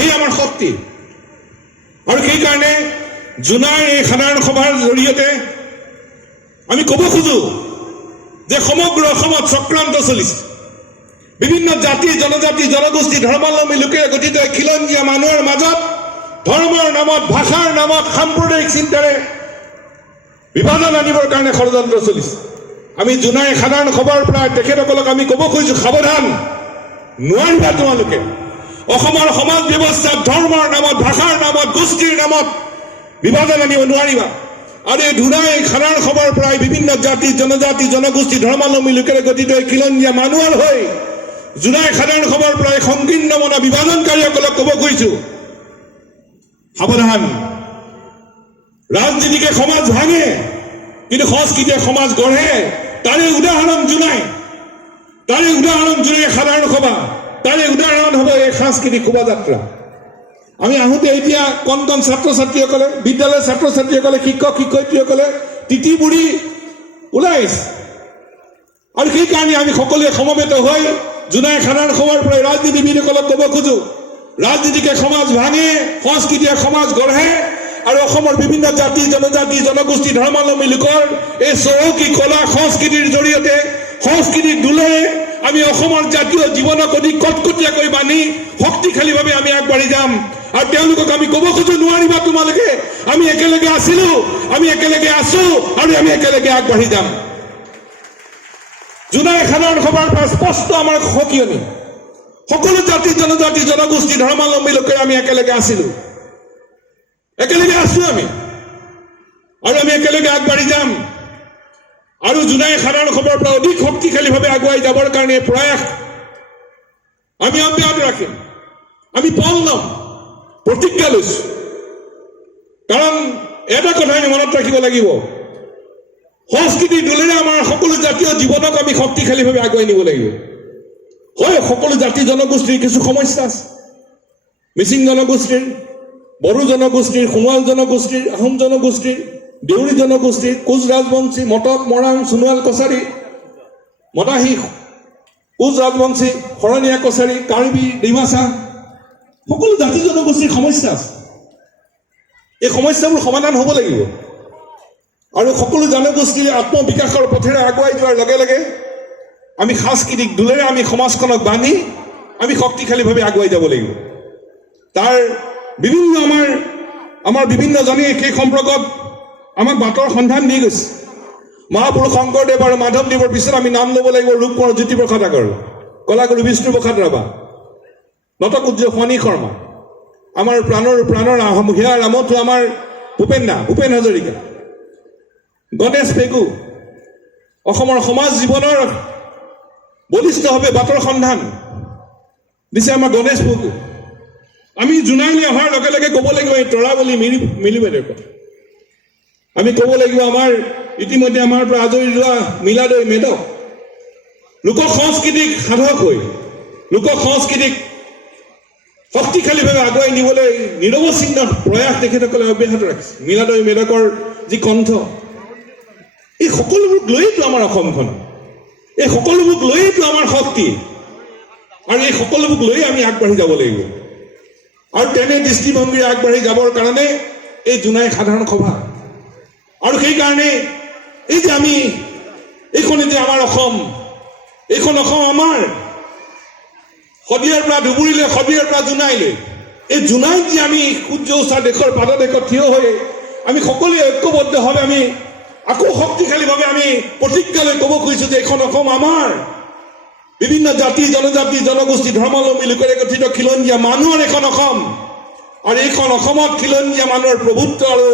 এই আমাৰ শক্তি। আৰু সেইকাৰণে জুনাইৰ এই সাধাৰণ সভাৰ জৰিয়তে আমি ক'ব খোজো যে সমগ্ৰ অসমত চক্ৰান্ত চলিছে। বিভিন্ন জাতি জনজাতি জনগোষ্ঠী ধৰ্মাৱলম্বী লোকেৰে গঠিত খিলঞ্জীয়া মানুহৰ মাজত ধৰ্মৰ নামত ভাষাৰ নামত সাম্প্ৰদায়িক চিন্তাৰে বিভাজন আনিবৰ কাৰণে ষড়যন্ত্ৰ চলিছে। আমি জুনাই সাধাৰণ সভাৰ পৰা তেখেতসকলক আমি ক'ব খুজিছো, সাৱধান, নোৱাৰিবা তোমালোকে অসমৰ সমাজ ব্যৱস্থাত ধৰ্মৰ নামত ভাষাৰ নামত গোষ্ঠীৰ নামত বিভাজন আনিব নোৱাৰিবা। আৰু এই জুনাই সাধাৰণ সভাৰ পৰাই বিভিন্ন জাতি জনজাতি জনগোষ্ঠী ধৰ্মাৱলম্বী লোকেৰে গঠিত খিলঞ্জীয়া মানুহৰ হৈ জুনাই সাধাৰণ সভাৰ পৰাই সংকীৰ্ণ মনা বিভাজনকাৰীসকলক ক'ব খুজিছো, সাৱধান। ৰাজনীতিকে সমাজ ভাঙে, কিন্তু সংস্কৃতিয়ে সমাজ গঢ়ে। তাৰে উদাহৰণ জুনাই, তাৰে উদাহৰণ জুনাই সাধাৰণ সভা, তাৰে উদাহৰণ হ'ব এই সাংস্কৃতিক শোভাযাত্ৰা। আমি আহোঁতে এতিয়া কণ কণ ছাত্ৰ ছাত্ৰীসকলে, বিদ্যালয়ৰ ছাত্ৰ ছাত্ৰীসকলে, শিক্ষক শিক্ষয়িত্ৰীসকলে তিতি বুঢ়ী ওলাই আহিছে। আৰু সেইকাৰণে আমি সকলোৱে সমবেত হৈ জুনাই সাধাৰণ সভাৰ পৰা ৰাজনীতিবিদসকলক ক'ব খোজো, ৰাজনীতিকে সমাজ ভাঙে, সংস্কৃতিয়ে সমাজ গঢ়ে। আৰু অসমৰ বিভিন্ন জাতি জনজাতি জনগোষ্ঠী ধৰ্মাৱলম্বী লোকৰ এই চহকী কলা সংস্কৃতিৰ জৰিয়তে সংস্কৃতিৰ দোলেৰে আমি অসমৰ জাতীয় জীৱনক অধিক কটকটীয়াকৈ বান্ধি শক্তিশালীভাৱে আমি আগবাঢ়ি যাম। আৰু তেওঁলোকক আমি ক'ব খোজো, নোৱাৰিবা তোমালোকে, আমি একেলগে আছিলো, আমি একেলগে আছো, আৰু আমি একেলগে আগবাঢ়ি যাম। জুনাই সাধাৰণ সভাৰ পৰা স্পষ্ট আমাৰ সকিয়নি, সকলো জাতি জনজাতি জনগোষ্ঠী ধৰ্মাৱলম্বী লোকে আমি একেলগে আছিলো, একেলগে আছো আমি, আৰু আমি একেলগে আগবাঢ়ি যাম। আৰু জুনাই সাধাৰণ সভাৰ পৰা অধিক শক্তিশালীভাৱে আগুৱাই যাবৰ কাৰণে প্ৰয়াস আমি অব্যাহত ৰাখিম। আমি পল ল'ম, প্ৰতিজ্ঞা লৈছো। কাৰণ এটা কথা আমি মনত ৰাখিব লাগিব, সংস্কৃতিৰ দোলেৰে আমাৰ সকলো জাতীয় জীৱনক আমি শক্তিশালীভাৱে আগুৱাই নিব লাগিব। হয়, সকলো জাতি জনগোষ্ঠীৰ কিছু সমস্যা আছে, মিচিং জনগোষ্ঠীৰ, বড়ো জনগোষ্ঠীৰ, সোণোৱাল জনগোষ্ঠীৰ, আহোম জনগোষ্ঠীৰ, দেউৰী জনগোষ্ঠীৰ, কোচ ৰাজবংশী, মটক মৰাণ, সোণোৱাল কছাৰী, মদাহী, কোচ ৰাজবংশী, শৰণীয়া কছাৰী, কাৰ্বি, ডিমাচা, সকলো জাতি জনগোষ্ঠীৰ সমস্যা আছে। এই সমস্যাবোৰ সমাধান হ'ব লাগিব। আৰু সকলো জনগোষ্ঠীৰ আত্মবিকাশৰ পথেৰে আগুৱাই যোৱাৰ লগে লগে আমি সাংস্কৃতিক দোলেৰে আমি সমাজখনক বান্ধি আমি শক্তিশালীভাৱে আগুৱাই যাব লাগিব। তাৰ বিভিন্ন আমাৰ বিভিন্নজনে সেই সম্পৰ্কত আমাক বাটৰ সন্ধান দি গৈছে। মহাপুৰুষ শংকৰদেৱ আৰু মাধৱদেৱৰ পিছত আমি নাম ল'ব লাগিব ৰূপ কোঁৱৰ জ্যোতিপ্ৰসাদ আগৰ, কলাগুৰু বিষ্ণুপ্ৰসাদ ৰাভা, নটকুজ্জ ফণী শৰ্মা, আমাৰ প্ৰাণৰ হিয়া ৰামথু আমাৰ ভূপেন হাজৰিকা, গণেশ পেগু, অসমৰ সমাজ জীৱনৰ বলিষ্ঠভাৱে বাটৰ সন্ধান দিছে আমাৰ গণেশ পেগু। আমি জোনাইলৈ অহাৰ লগে লগে ক'ব লাগিব এই তৰাবলী মিলিবাইদেউৰ কথা। আমি ক'ব লাগিব আমাৰ ইতিমধ্যে আমাৰ পৰা আজৰি যোৱা মিলাদৈ মেদক, লোক সংস্কৃতিক সাধক হৈ লোক সংস্কৃতিক শক্তিশালীভাৱে আগুৱাই নিবলৈ নিৰৱচ্ছিন্ন প্ৰয়াস তেখেতসকলে অব্যাহত ৰাখিছে। মিলাদৈ মেদকৰ যি কণ্ঠ, এই সকলোবোৰক লৈয়েতো আমাৰ অসমখন, এই সকলোবোৰক লৈয়েতো আমাৰ শক্তি, আৰু এই সকলোবোৰক লৈয়ে আমি আগবাঢ়ি যাব লাগিব। আৰু তেনে দৃষ্টিভংগীৰে আগবাঢ়ি যাবৰ কাৰণে এই জুনাই সাধাৰণ সভা। আৰু সেইকাৰণে এই যে আমি এইখনে যে আমাৰ অসম, এইখন অসম আমাৰ শদিয়াৰ পৰা ধুবুৰীলৈ, শদিয়াৰ পৰা জোনাইলৈ, এই জোনাইত যে আমি সূৰ্য উষা দেশৰ পাদদেশত থিয় হৈ আমি সকলোৱে ঐক্যবদ্ধভাৱে আমি আকৌ শক্তিশালীভাৱে আমি প্ৰতিজ্ঞা লৈ ক'ব খুজিছো যে এইখন অসম আমাৰ, বিভিন্ন জাতি জনজাতি জনগোষ্ঠী ধৰ্মাৱলম্বী লোকেৰে গঠিত খিলঞ্জীয়া মানুহৰ এখন অসম। আৰু এইখন অসমত খিলঞ্জীয়া মানুহৰ প্ৰভুত্ব আৰু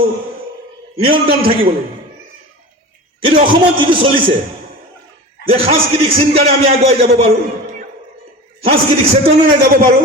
নিয়ন্ত্ৰণ থাকিব লাগিব। কিন্তু অসমত যিটো চলিছে যে সাংস্কৃতিক চিন্তাৰে আমি আগুৱাই যাব পাৰোঁ, সাংস্কৃতিক চেতনাৰে যাব পাৰোঁ,